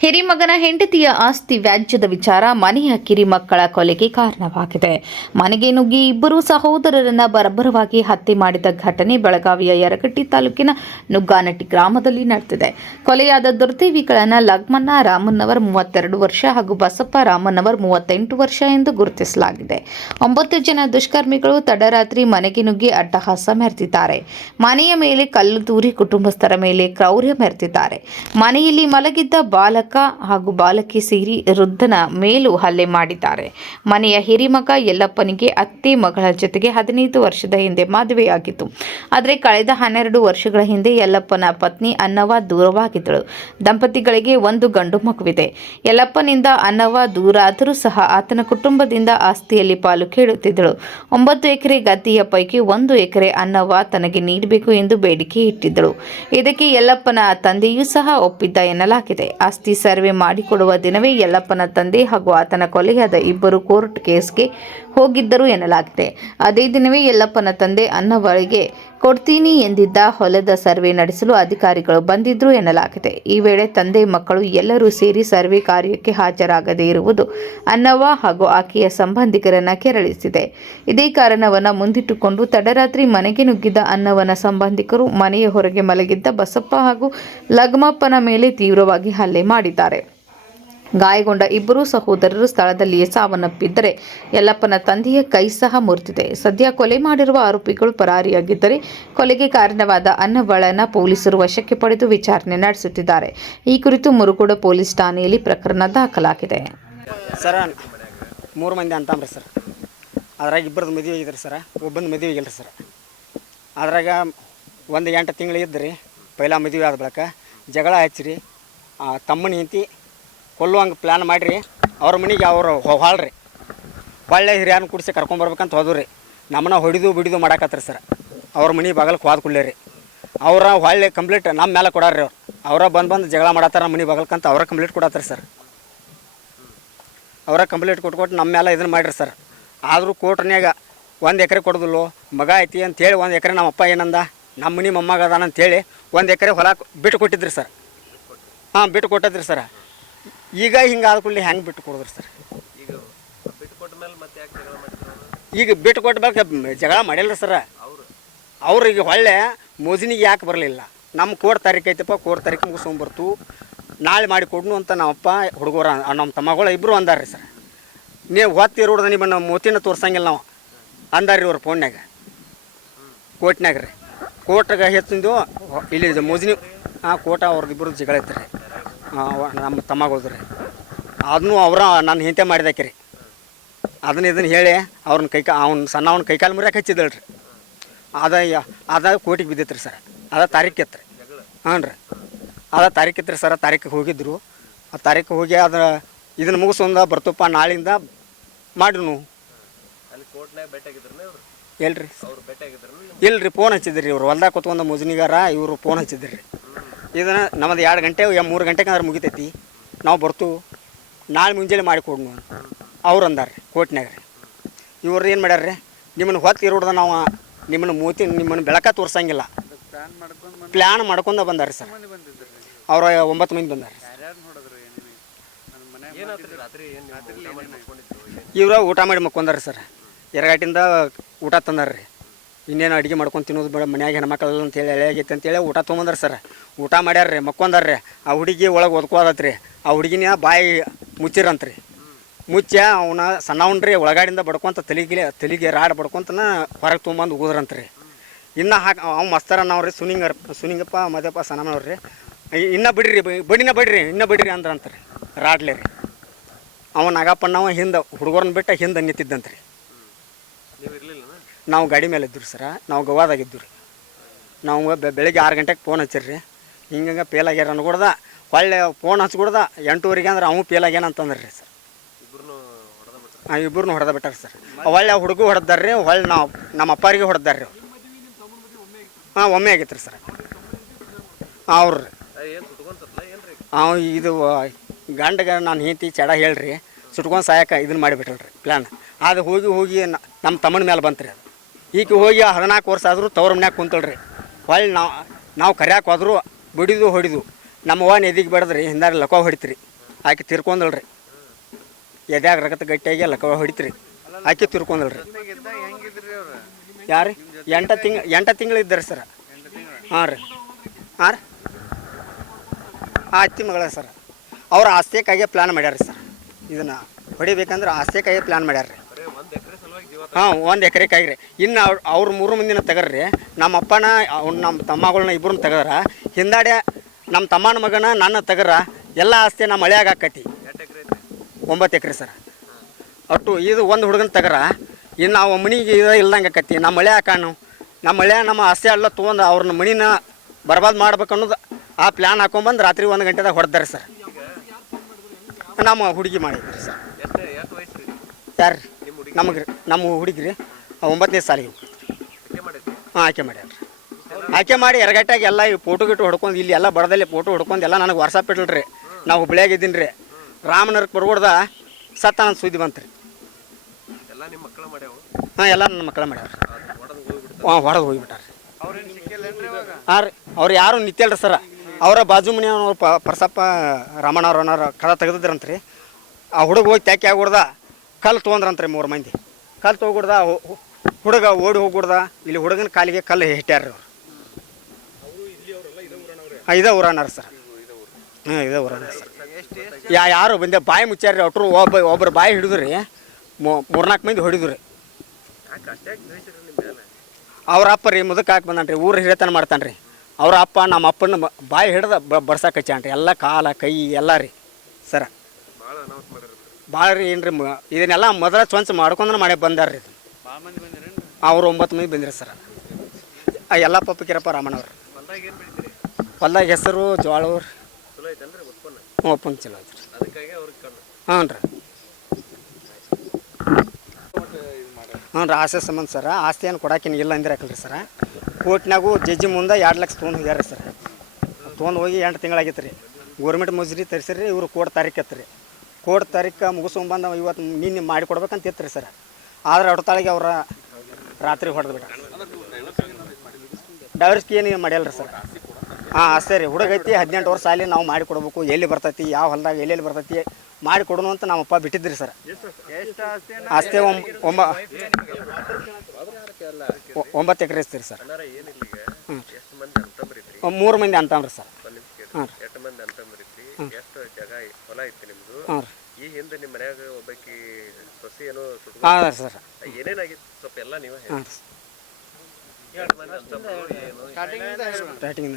ಹಿರಿಮಗನ ಹೆಂಡತಿಯ ಆಸ್ತಿ ವ್ಯಾಜ್ಯದ ವಿಚಾರ ಮನೆಯ ಕಿರಿಮಕ್ಕಳ ಕೊಲೆಗೆ ಕಾರಣವಾಗಿದೆ. ಮನೆಗೆ ನುಗ್ಗಿ ಇಬ್ಬರು ಸಹೋದರರನ್ನ ಬರ್ಬರವಾಗಿ ಹತ್ಯೆ ಮಾಡಿದ ಘಟನೆ ಬೆಳಗಾವಿಯ ಯರಗಟ್ಟಿ ತಾಲೂಕಿನ ನುಗ್ಗಾನಟ್ಟಿ ಗ್ರಾಮದಲ್ಲಿ ನಡೆದಿದೆ. ಕೊಲೆಯಾದ ದುರ್ದೈವಿಗಳನ್ನ ಲಗ್ಮಣ್ಣ ರಾಮನ್ನವರ್ 32 ವರ್ಷ ಹಾಗೂ ಬಸಪ್ಪ ರಾಮನ್ನವರ್ 38 ವರ್ಷ ಎಂದು ಗುರುತಿಸಲಾಗಿದೆ. 9 ಜನ ದುಷ್ಕರ್ಮಿಗಳು ತಡರಾತ್ರಿ ಮನೆಗೆ ನುಗ್ಗಿ ಅಟ್ಟಹಾಸ ಮೆರೆದಿದ್ದಾರೆ. ಮನೆಯ ಮೇಲೆ ಕಲ್ಲು ತೂರಿ ಕುಟುಂಬಸ್ಥರ ಮೇಲೆ ಕ್ರೌರ್ಯ ಮೆರೆದಿದ್ದಾರೆ. ಮನೆಯಲ್ಲಿ ಮಲಗಿದ್ದ ಬಾಲಕ ಹಾಗೂ ಬಾಲಕಿ ಸೇರಿ ವೃದ್ಧನ ಮೇಲೂ ಹಲ್ಲೆ ಮಾಡಿದ್ದಾರೆ. ಮನೆಯ ಹಿರಿಮಗ ಯಲ್ಲಪ್ಪನಿಗೆ ಅತ್ತೆ ಮಗಳ ಜೊತೆಗೆ 15 ವರ್ಷದ ಹಿಂದೆ ಮದುವೆಯಾಗಿತ್ತು. ಆದರೆ ಕಳೆದ 12 ವರ್ಷಗಳ ಹಿಂದೆ ಯಲ್ಲಪ್ಪನ ಪತ್ನಿ ಅನ್ನವ್ವ ದೂರವಾಗಿದ್ದಳು. ದಂಪತಿಗಳಿಗೆ ಒಂದು ಗಂಡು ಮಗುವಿದೆ. ಯಲ್ಲಪ್ಪನಿಂದ ಅನ್ನವ್ವ ದೂರಾದರೂ ಸಹ ಆತನ ಕುಟುಂಬದಿಂದ ಆಸ್ತಿಯಲ್ಲಿ ಪಾಲು ಕೇಳುತ್ತಿದ್ದಳು. 9 ಎಕರೆ ಗದ್ದೆಯ ಪೈಕಿ 1 ಎಕರೆ ಅನ್ನವ್ವ ತನಗೆ ನೀಡಬೇಕು ಎಂದು ಬೇಡಿಕೆ ಇಟ್ಟಿದ್ದಳು. ಇದಕ್ಕೆ ಯಲ್ಲಪ್ಪನ ತಂದೆಯೂ ಸಹ ಒಪ್ಪಿದ್ದ ಎನ್ನಲಾಗಿದೆ. ಆಸ್ತಿ ಸರ್ವೆ ಮಾಡಿಕೊಡುವ ದಿನವೇ ಯಲ್ಲಪ್ಪನ ತಂದೆ ಹಾಗೂ ಆತನ ಕೊಲೆಯಾದ ಇಬ್ಬರು ಕೋರ್ಟ್ ಕೇಸ್ಗೆ ಹೋಗಿದ್ದರು ಎನ್ನಲಾಗಿದೆ. ಅದೇ ದಿನವೇ ಯಲ್ಲಪ್ಪನ ತಂದೆ ಅನ್ನವ್ವಳಿಗೆ ಕೊಡ್ತೀನಿ ಎಂದಿದ್ದ ಹೊಲದ ಸರ್ವೆ ನಡೆಸಲು ಅಧಿಕಾರಿಗಳು ಬಂದಿದ್ರು ಎನ್ನಲಾಗಿದೆ. ಈ ವೇಳೆ ತಂದೆ ಮಕ್ಕಳು ಎಲ್ಲರೂ ಸೇರಿ ಸರ್ವೆ ಕಾರ್ಯಕ್ಕೆ ಹಾಜರಾಗದೇ ಇರುವುದು ಅನ್ನವ್ವ ಹಾಗೂ ಆಕೆಯ ಸಂಬಂಧಿಕರನ್ನ ಕೆರಳಿಸಿದೆ. ಇದೇ ಕಾರಣವನ್ನ ಮುಂದಿಟ್ಟುಕೊಂಡು ತಡರಾತ್ರಿ ಮನೆಗೆ ನುಗ್ಗಿದ್ದ ಅನ್ನವ್ವನ ಸಂಬಂಧಿಕರು ಮನೆಯ ಹೊರಗೆ ಮಲಗಿದ್ದ ಬಸಪ್ಪ ಹಾಗೂ ಲಗ್ಮಪ್ಪನ ಮೇಲೆ ತೀವ್ರವಾಗಿ ಹಲ್ಲೆ ಮಾಡಿದ್ದಾರೆ. ಗಾಯಗೊಂಡ ಇಬ್ಬರು ಸಹೋದರರು ಸ್ಥಳದಲ್ಲಿಯೇ ಸಾವನ್ನಪ್ಪಿದ್ದರೆ ಯಲ್ಲಪ್ಪನ ತಂದೆಯ ಕೈ ಸಹ ಮುರಿದಿದೆ. ಸದ್ಯ ಕೊಲೆ ಮಾಡಿರುವ ಆರೋಪಿಗಳು ಪರಾರಿಯಾಗಿದ್ದರೆ ಕೊಲೆಗೆ ಕಾರಣವಾದ ಅನ್ನವ್ವಳನ್ನ ಪೊಲೀಸರು ವಶಕ್ಕೆ ಪಡೆದು ವಿಚಾರಣೆ ನಡೆಸುತ್ತಿದ್ದಾರೆ. ಈ ಕುರಿತು ಮುರುಗೋಡ ಪೊಲೀಸ್ ಠಾಣೆಯಲ್ಲಿ ಪ್ರಕರಣ ದಾಖಲಾಗಿದೆ. ಸರ್ 3 ಮಂದಿ ಅಂತಂಬ್ರಿ ಸರ್. ಅದ್ರಾಗ ಇಬ್ಬರದ್ದು ಮದುವೆ ಆಗಿದ್ರಿ ಸರ್, ಒಬ್ಬಂದು ಮದುವೆ ಆಗಿಲ್ಲ ಸರ್. ಅದ್ರಾಗ ಒಂದು 8 ತಿಂಗಳು ಇದ್ರಿ. ಪೈಲ ಮದುವೆ ಆದ ಬಳಿಕ ಜಗಳ ಹಚ್ಚಿರಿ, ತಮ್ಮನ ಹೆಂಡತಿ ಕೊಲ್ಲುವಂಗೆ ಪ್ಲ್ಯಾನ್ ಮಾಡಿರಿ. ಅವ್ರ ಮನೆಗೆ ಅವರು ಹಾಳ್ರಿ ಒಳ್ಳೆ ಹಿರಿಯರನ್ನ ಕುಡಿಸಿ ಕರ್ಕೊಂಬರ್ಬೇಕಂತ ಹೋದ್ರಿ. ನಮ್ಮನ್ನ ಹೊಡಿದು ಬಿಡಿದು ಮಾಡಾಕತ್ರಿ ಸರ್. ಅವ್ರ ಮನೆ ಬಾಗಲಕ್ಕೆ ಹೋದ ಕುಳ್ಳೇರಿ ಅವರ ಹೊಳ್ಳೆ ಕಂಪ್ಲೀಟ್ ನಮ್ಮ ಮೇಲೆ ಕೊಡಾರ್ರಿ. ಅವರ ಬಂದು ಜಗಳ ಮಾಡತ್ತಾರ ಮನೆ ಬಾಗಲ್ಕಂತ ಅವರ ಕಂಪ್ಲೀಟ್ ಕೊಡತ್ತಾರೆ ಸರ್. ಅವರ ಕಂಪ್ಲೀಟ್ ಕೊಟ್ಕೊಟ್ಟು ನಮ್ಮ ಮೇಲೆ ಇದನ್ನು ಮಾಡಿರಿ ಸರ್. ಆದರೂ ಕೋರ್ಟ್ನ್ಯಾಗ 1 ಎಕರೆ ಕೊಡೋದಿಲ್ಲೋ ಮಗ ಐತಿ ಅಂತೇಳಿ 1 ಎಕರೆ ನಮ್ಮ ಅಪ್ಪ ಏನಂದ ನಮ್ಮ ಮನೆ ಮೊಮ್ಮಗ ಅದಾನ ಅಂತೇಳಿ 1 ಎಕರೆ ಹೊಲ ಬಿಟ್ಟು ಕೊಟ್ಟಿದ್ರಿ ಸರ್. ಬಿಟ್ಟು ಕೊಟ್ಟಿದ್ರಿ ಸರ್. ಈಗ ಹಿಂಗೆ ಆದ ಕೂಡಲೇ ಹೆಂಗೆ ಬಿಟ್ಟು ಕೊಡಿದ್ರಿ ಸರ್? ಈಗ ಬಿಟ್ಟು ಕೊಟ್ಟ ಬಳಿಕ ಜಗಳ ಮಾಡಿಲ್ರಿ ಸರ್. ಅವ್ರಿಗೆ ಹೊಳ್ಳೆ ಮೋಜಿನಿಗೆ ಯಾಕೆ ಬರಲಿಲ್ಲ? ನಮ್ಮ ಕೋರ್ಟ್ ತಾರೀಕು ಐತಪ್ಪ, ಕೋರ್ಟ್ ತಾರೀಕು ಮುಗಿಸ್ಕೊಂಬರ್ತು, ನಾಳೆ ಮಾಡಿ ಕೊಡ್ನು ಅಂತ ನಮ್ಮಪ್ಪ ಹುಡುಗರ ನಮ್ಮ ತಮ್ಮಗಳು ಇಬ್ಬರು ಅಂದಾರ್ರಿ ಸರ್. ನೀವು ಹೊತ್ತಿರೋಡ್ದ ನಿಮ್ಮನ್ನು ಮೂತಿನ ತೋರ್ಸಂಗಿಲ್ಲ ನಾವು ಅಂದಾರ್ರಿ ಅವ್ರ ಫೋನ್ಯಾಗ ಕೋರ್ಟ್ನಾಗ ರೀ. ಕೋರ್ಟ್ಗೆ ಹೆಚ್ಚಿಂದು ಇಲ್ಲಿ ಮೋಜಿನಿ ಕೋಟ ಅವ್ರದ್ದಿಬ್ಬರು ಜಗಳ ಐತ್ರಿ ನಮ್ಮ ತಮ್ಮಗಳ್ರಿ. ಅದನ್ನು ಅವರ ನಾನು ಹಿಂತೆ ಮಾಡಿದಾಕೆ ರೀ. ಇದನ್ನು ಹೇಳಿ ಅವ್ರನ್ನ ಅವ್ನ ಸಣ್ಣವನ್ನ ಕೈಕಾಲು ಮುರಿಯಾಕೆ ಹಚ್ಚಿದಳ್ರಿ. ಅದ ಕೋರ್ಟಿಗೆ ಬಿದ್ದೈತೆ ರೀ ಸರ್. ಅದ ತಾರೀಕು ಇತ್ತು ರೀ. ಹಾಂ ರೀ, ಅದ ತಾರೀಕು ಇತ್ತು ರೀ ಸರ್. ತಾರೀಕಿಗೆ ಹೋಗಿದ್ರು. ಆ ತಾರೀಕು ಹೋಗಿ ಇದನ್ನು ಮುಗಿಸೊಂದ ಬರ್ತಪ್ಪ ನಾಳಿಂದ ಮಾಡಿನು ಎಲ್ರಿ ಇಲ್ರಿ. ಫೋನ್ ಹಚ್ಚಿದ್ರಿ ಇವ್ರು ಹೊಲ್ದಾಗ ಕೂತ್ಕೊಂಡು ಮುಜನಿಗಾರ ಇವರು ಫೋನ್ ಹಚ್ಚಿದ್ರಿ. ಇದನ್ನು ನಮ್ಮದು 2 ಗಂಟೆ 3 ಗಂಟೆಗೆ ಅಂದ್ರೆ ಮುಗಿತೈತಿ, ನಾವು ಬರ್ತು ನಾಳೆ ಮುಂಜಾನೆ ಮಾಡಿಕೊಡ್ನು ಅವ್ರು ಅಂದಾರ್ರಿ ಕೋರ್ಟ್ನಾಗ ರೀ. ಇವ್ರು ಏನು ಮಾಡ್ಯಾರ್ರಿ, ನಿಮ್ಮನ್ನು ಹೊತ್ತು ಇರೋಡ್ದ ನಾವು ನಿಮ್ಮನ್ನು ಬೆಳಕ ತೋರ್ಸಂಗಿಲ್ಲ ಪ್ಲ್ಯಾನ್ ಮಾಡ್ಕೊಂಡು ಬಂದಾರ ಸರ್. ಅವ್ರ 9 ಮಂದಿ ಬಂದಾರ. ಇವ್ರ ಊಟ ಮಾಡಿ ಮಕ್ಕೊಂದಾರ ಸರ್. ಎರಗಾಟಿಂದ ಊಟ ತಂದಾರ್ರಿ. ಇನ್ನೇನು ಅಡುಗೆ ಮಾಡ್ಕೊಂಡು ತಿನ್ನೋದು ಬೇಡ ಮನ್ಯಾಗ ಹೆಣ್ಮಕ್ಳಲ್ಲ ಅಂತೇಳಿ ಎಳೆ ಆಗೈತೆ ಅಂತೇಳಿ ಊಟ ತೊಗೊಂಬಂದಾರ ಸರ್. ಊಟ ಮಾಡ್ಯಾರ್ರಿ, ಮಕ್ಕೊಂದಾರ್ರಿ. ಆ ಹುಡುಗಿ ಒಳಗೆ ಒದ್ಕೋದತ್ರಿ. ಆ ಹುಡುಗಿನ ಬಾಯಿ ಮುಚ್ಚಿರಂತ್ರಿ. ಮುಚ್ಚ ಅವನ ಸಣ್ಣವನ್ರಿ ಒಳಗಾಡಿಂದ ಬಡ್ಕೊಂತ ತಲೆಗೆ ರಾಡ್ ಬಡ್ಕೊಂತನ ಹೊರಗೆ ತೊಗೊಂಬಂದು ಹೋದ್ರಂತ್ರಿ. ಇನ್ನು ಅವ್ನು ಮಸ್ತಾರ ನಾವ್ರಿ ಸುನಿಂಗಪ್ಪ ಮದಪ್ಪ ಸಣ್ಣವ್ರಿ. ಇನ್ನೂ ಬಿಡ್ರಿ ಇನ್ನೂ ಬಿಡ್ರಿ ಅಂದ್ರಂತ್ರಿ ರಾಡ್ಲೆ ರೀ. ಅವ ನಾಗಪ್ಪಣ್ಣವ ಹಿಂದೆ ಹುಡುಗರನ್ನ ಬಿಟ್ಟ ಹಿಂದೆ ನಿಂತಿದ್ದಂತ್ರಿ. ನಾವು ಗಾಡಿ ಮೇಲೆ ಇದ್ದೀವಿ ಸರ. ನಾವು ಗೋವಾದಾಗಿದ್ದು ರೀ. ನಾವು ಬೆಳಗ್ಗೆ 6 ಗಂಟೆಗೆ ಫೋನ್ ಹಚ್ಚಿರ್ರಿ. ಹಿಂಗೆ ಫೇಲ್ ಆಗ್ಯಾರ ಅನ್ಕೊಡ್ದ ಹೊಳ್ಳೆ ಫೋನ್ ಹಚ್ಕೊಡ್ದ 8:30 ಅಂದ್ರೆ ಅವನು ಫೇಲ್ ಆಗ್ಯಾನ ಅಂತಂದ್ರಿ ಸರ್. ಇಬ್ಬರನ್ನೂ ಹೊಡೆದ ಬಿಟ್ಟಾರ ಸರ್. ಹೊಳ್ಳೆ ಹುಡುಗ ಹೊಡೆದಾರ್ರಿ. ಹೊಳ್ಳೆ ನಮ್ಮ ಅಪ್ಪರಿಗೆ ಹೊಡೆದಾರ್ರಿ. ಒಮ್ಮೆ ಆಗೈತೆ ರೀ ಸರ್. ಅವ್ರು ಇದು ಗಂಡಗ ನಾನು ಹೆಂಡತಿ ಚಡ ಹೇಳ್ರಿ ಸುಟ್ಕೊಂಡು ಸಾಯಕ ಇದನ್ನು ಮಾಡಿಬಿಟ್ಟಲ್ರಿ ಪ್ಲ್ಯಾನ್. ಅದು ಹೋಗಿ ನಮ್ಮ ತಮ್ಮನ ಮೇಲೆ ಬಂತ್ರಿ. ಅದು ಈಗ ಹೋಗಿ 14 ವರ್ಷ ಆದರೂ ತವ್ರ ಮನ್ಯಾಗ ಕುಂತಳ್ರಿ. ಹೊಳ್ಳಿ ನಾವು ಕರ್ಯಾಕೆ ಹೋದ್ರು ಬಿಡಿದು ಹೊಡಿದು ನಮ್ಮವ್ವ ಎದಿಗೆ ಬೆಳೆದ್ರಿ ಹಿಂದಾರಿ ಲಕವ ಹೊಡಿತ್ರಿ ಆಕೆ ತಿರ್ಕೊಂದಳ್ರಿ ಎದ್ಯಾಗ ರಗತ ಗಟ್ಟಿಯಾಗಿ ಲಕವ ಹೊಡಿತ್ರಿ ಆಕೆ ತಿರ್ಕೊಂದಳ್ರಿ ಯಾರು 8 ತಿಂಗಳು ಇದ್ದಾರೆ ಸರ್ ಹಾಂ ರೀ ಹಾಂ ರೀ ಆ ಅತ್ತಿ ಮಗಳ ಸರ್ ಅವ್ರ ಆಸ್ತಿಯಕ್ಕಾಗೆ ಪ್ಲ್ಯಾನ್ ಮಾಡ್ಯಾರ ಸರ್ ಇದನ್ನು ಹೊಡಿಬೇಕಂದ್ರೆ ಆಸ್ತಿಯಕ್ಕಾಗೆ ಪ್ಲ್ಯಾನ್ ಮಾಡ್ಯಾರ ರೀ ಹಾಂ 1 ಎಕರೆಕಾಗಿ ರೀ ಇನ್ನು ಅವ್ರು 3 ಮಂದಿನ ತೆಗರ್ರಿ ನಮ್ಮ ಅಪ್ಪನ ನಮ್ಮ ತಮ್ಮಗಳನ್ನ ಇಬ್ಬರನ್ನ ತೆಗದ್ರ ಹಿಂದಾಡೆ ನಮ್ಮ ತಮ್ಮನ ಮಗನ ನನ್ನ ತೆಗರ ಎಲ್ಲ ಆಸ್ತಿ ನಮ್ಮ ಮಳೆಯಾಗ ಆಕತಿ 9 ಎಕರೆ ಸರ್ ಒಟ್ಟು ಇದು ಒಂದು ಹುಡುಗನ ತೆಗರ ಇನ್ನು ನಾವು ಮನಿಗೆ ಇದು ಇಲ್ದಂಗೆ ಆಕತಿ ನಮ್ಮ ಮಳೆ ಹಾಕಾನು ನಮ್ಮ ಮಳೆ ನಮ್ಮ ಆಸ್ತಿ ಎಲ್ಲ ತೊಗೊಂಡು ಅವ್ರನ್ನ ಮಣಿನ ಬರ್ಬಾದ್ ಮಾಡ್ಬೇಕು ಅನ್ನೋದು ಆ ಪ್ಲ್ಯಾನ್ ಹಾಕೊಂಬಂದು ರಾತ್ರಿ 1 ಗಂಟೆದಾಗ ಹೊಡೆದಾರೆ ಸರ್ ನಮ್ಮ ಹುಡುಗಿ ಮಾಡಿದ್ರಿ ಸರ್ ಯಾರು ನಮಗೆ ರೀ ನಮ್ಮ ಹುಡುಗಿ ರೀ 9ನೇ ಸಾಲಿಗೆ ಹಾಂ ಆಯ್ಕೆ ಮಾಡ್ಯಾರ ಆಯ್ಕೆ ಮಾಡಿ ಎರಗಟ್ಟಾಗಿ ಎಲ್ಲ ಈ ಫೋಟೋ ಗಿಟ್ಟು ಹೊಡ್ಕೊಂಡು ಇಲ್ಲಿ ಎಲ್ಲ ಬಡದಲ್ಲಿ ಫೋಟೋ ಹೊಡ್ಕೊಂಡು ಎಲ್ಲ ನನಗೆ ವಾಟ್ಸಪ್ ಇಟ್ಲ್ರಿ ನಾವು ಹುಬ್ಳ್ಯಾಗ ಇದ್ದೀನಿ ರೀ ರಾಮನಗರಕ್ಕೆ ಬರ್ಬೋಡ್ದ ಸತ್ತ ನನ್ನ ಸುದ್ದಿ ಬಂತು ರೀ ಹಾಂ ಎಲ್ಲ ನನ್ನ ಮಕ್ಕಳ ಮಾಡ್ಯಾರ ಹಾಂ ಹೊಡೆದು ಹೋಗಿಬಿಟ್ಟಾರ ಹಾಂ ರೀ ಅವ್ರು ಯಾರು ನಿತ್ಯಲ್ರಿ ಸರ ಅವರ ಬಾಜು ಮನೆಯವ್ರು ಪರಸಪ್ಪ ರಾಮಣ್ಣವ್ರವ್ರ ಕದ ತೆಗೆದಿದ್ರಂತ್ರಿ ಆ ಹುಡುಗ ಹೋಗಿ ತ್ಯಾಕಿ ಆಗ್ಬಿಡ್ದ ಕಲ್ಲು ತೊಗೊಂಡ್ರಂತ್ರಿ 3 ಮಂದಿ ಕಲ್ಲು ತೊಗೊಡ್ದ ಹುಡುಗ ಓಡಿ ಹೋಗ್ಬಿಡ್ದ ಇಲ್ಲಿ ಹುಡುಗನ ಕಾಲಿಗೆ ಕಲ್ಲು ಹಿಟ್ಟ್ಯಾರ ಅವ್ರು ಹಾಂ ಇದೇ ಊರನಾರ ಸರ್ ಹಾಂ ಇದೇ ಊರನಾರ ಸರ್ ಯಾರು ಬಂದೆ ಬಾಯಿ ಮುಚ್ಚಾರ್ರಿ ಒಟ್ಟರು ಒಬ್ಬರು ಬಾಯಿ ಹಿಡಿದ್ರಿ 3-4 ಮಂದಿ ಹೊಡಿದ್ರು ರೀ ಅವ್ರ ಅಪ್ಪ ರೀ ಮುದಕ್ಕೆ ಹಾಕಿ ಬಂದಾನ್ರಿ ಊರು ಹಿರಿತನ ಮಾಡ್ತಾನೆ ರೀ ಅವ್ರ ಅಪ್ಪ ನಮ್ಮ ಅಪ್ಪನ ಬಾಯಿ ಹಿಡ್ದು ಬಡ್ಸಕ್ಕೆ ಹಚ್ಚಾನ್ರಿ ಎಲ್ಲ ಕಾಲ ಕೈ ಎಲ್ಲ ರೀ ಸರ ಭಾಳ ರೀ ಏನು ರೀ ಇದನ್ನೆಲ್ಲ ಮೊದಲ ಸ್ವಂತ ಮಾಡ್ಕೊಂಡ್ರೆ ಮಾಡೇ ಬಂದಾರ ರೀ ಅವ್ರು 9 ಮಂದಿ ಬಂದಿರಿ ಸರ ಎಲ್ಲ ಪಪ್ಪಿಕಿರಪ್ಪ ರಾಮಣ್ಣವ್ರು ಹೊಲ್ದಾಗ ಹೆಸರು ಜೋಳವ್ರು ಒಪ್ಪಂದು ಚಲೋ ಐತ್ರಿ ಹ್ಞೂ ರೀ ಹ್ಞೂ ರೀ ಆಸೆ ಸಂಬಂಧ ಸರ ಆಸ್ತಿ ಏನು ಕೊಡಾಕೇನು ಇಲ್ಲ ಅಂದ್ರೆ ಹಾಕಲ್ರಿ ಸರ ಕೋರ್ಟ್ನಾಗೂ ಜಡ್ಜಿ ಮುಂದೆ 2 ಲಕ್ಷ ತೊಗೊಂಡು ಹೋಗ್ಯಾರ ರೀ ಸರ್ ತೊಗೊಂಡು ಹೋಗಿ 8 ತಿಂಗಳಾಗಿತ್ತು ರೀ ಗೋರ್ಮೆಂಟ್ ಮಜೂರಿ ತರಿಸಿರಿ ಇವರು ಕೋರ್ಟ್ ತಾರೀಕು ಎತ್ತು ರೀ ಕೋರ್ಟ್ ತಾರೀಕು ಮುಗಿಸ್ಕೊಂಬಂದು ಇವತ್ತು ನಿನ್ನೆ ಮಾಡಿ ಕೊಡ್ಬೇಕಂತ ಇತ್ತು ರೀ ಸರ್ ಆದ್ರೆ ಅಡ್ತಾಳಿಗೆ ಅವ್ರ ರಾತ್ರಿ ಹೊಡೆದು ಬಿಟ್ಟ ಡೈವರ್ಸ್ಗೆ ಏನು ಮಾಡಿಲ್ಲ ರೀ ಸರ್ ಹಾಂ ಅಷ್ಟೇ ರೀ ಹುಡುಗೈತಿ 18 ವರ್ಷ ಸಾಲಿ ನಾವು ಮಾಡಿ ಕೊಡ್ಬೇಕು ಎಲ್ಲಿ ಬರ್ತೈತಿ ಯಾವ ಹೊಲ್ದಾಗ ಎಲ್ಲೆಲ್ಲಿ ಬರ್ತೈತಿ ಮಾಡಿ ಕೊಡೋಣ ಅಂತ ನಮ್ಮ ಅಪ್ಪ ಬಿಟ್ಟಿದ್ರಿ ಸರ್ ಆಸ್ತಿ 9 ಎಕರೆ ಇಸ್ತೀರಿ ಸರ್ ಹ್ಞೂ 3 ಮಂದಿ ಅಂತಂದ್ರಿ ಸರ್ ಹಾಂ ಹಾಂ ರೀ ಹಾಂ ಸರ್ ಹಾಂ ಸ್ಟಾರ್ಟಿಂಗ್